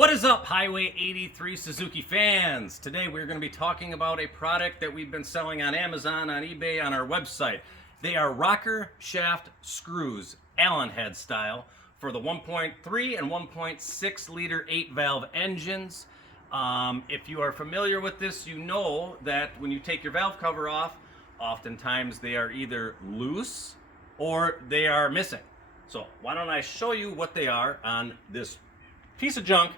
What is up, Hwy83 Suzuki fans? Today we're going to be talking about a product that we've been selling on Amazon, on eBay, on our website. They are rocker shaft screws, Allen Head style, for the 1.3 and 1.6 liter 8-valve engines. If you are familiar with this, you know that when you take your valve cover off, oftentimes they are either loose or they are missing. So why don't I show you what they are on this piece of junk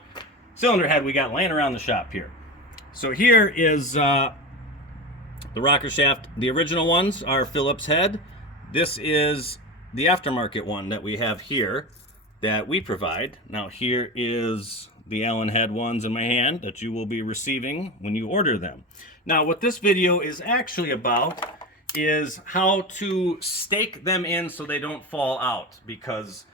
cylinder head we got laying around the shop here. So here is the rocker shaft. The original ones are Phillips head. This is the aftermarket one that we have here that we provide. Now here is the Allen Head ones in my hand that you will be receiving when you order them. Now what this video is actually about is how to stake them in so they don't fall out, because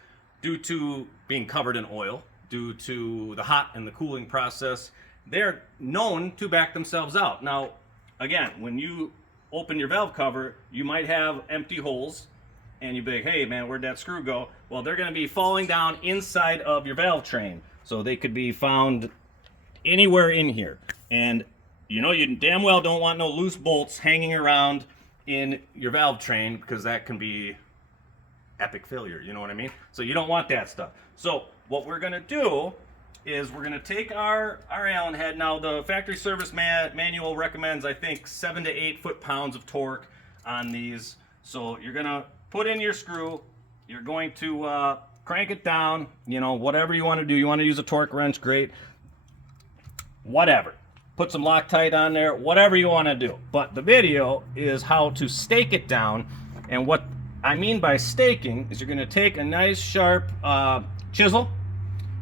due to being covered in oil, due to the hot and the cooling process, they're known to back themselves out. Now, again, when you open your valve cover, you might have empty holes, and you'd be like, hey man, where'd that screw go? Well, they're gonna be falling down inside of your valve train. So they could be found anywhere in here. And you know, you damn well don't want no loose bolts hanging around in your valve train, because that can be epic failure, you know what I mean? So you don't want that stuff. So what we're gonna do is we're gonna take our Allen Head. Now the factory service manual recommends, I think, 7 to 8 foot-pounds of torque on these. So you're gonna put in your screw, you're going to crank it down, you know, whatever you wanna do. You wanna use a torque wrench, great. Whatever. Put some Loctite on there, whatever you wanna do. But the video is how to stake it down, and what I mean by staking is you're gonna take a nice sharp chisel,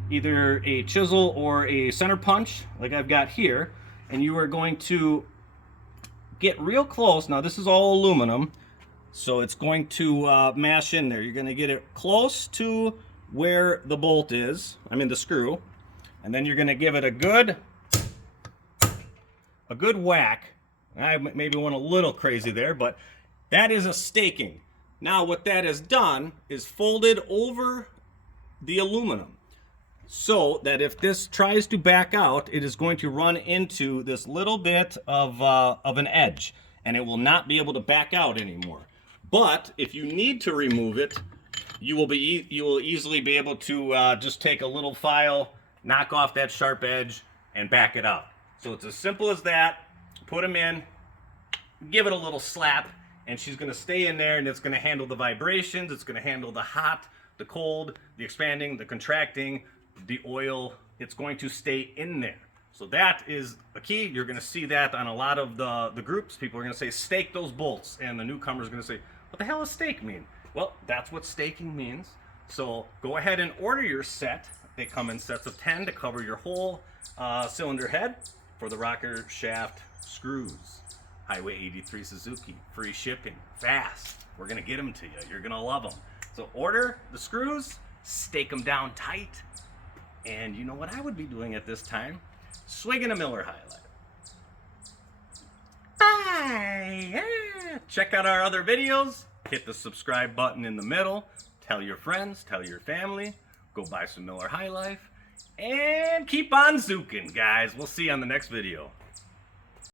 either a chisel or a center punch like I've got here, and you are going to get real close. Now this is all aluminum, so it's going to mash in there. You're going to get it close to where the bolt is, the screw, and then you're going to give it a good whack. I maybe went a little crazy there, but that is a staking. Now what that has done is folded over the aluminum, so that if this tries to back out, it is going to run into this little bit of an edge, and it will not be able to back out anymore. But if you need to remove it, you will easily be able to just take a little file, knock off that sharp edge, and back it out. So it's as simple as that. Put them in, give it a little slap, and she's going to stay in there, and it's going to handle the vibrations, it's going to handle the hot, the cold, the expanding, the contracting, the oil. It's going to stay in there. So that is a key. You're going to see that on a lot of the groups. People are going to say, stake those bolts. And the newcomer is going to say, what the hell does stake mean? Well, that's what staking means. So go ahead and order your set. They come in sets of 10 to cover your whole cylinder head for the rocker shaft screws. Hwy83 Suzuki, free shipping, fast. We're going to get them to you. You're going to love them. So order the screws, stake them down tight, and you know what I would be doing at this time? Swigging a Miller High Light. Bye! Check out our other videos. Hit the subscribe button in the middle. Tell your friends, tell your family. Go buy some Miller High Life. And keep on zooking, guys. We'll see you on the next video.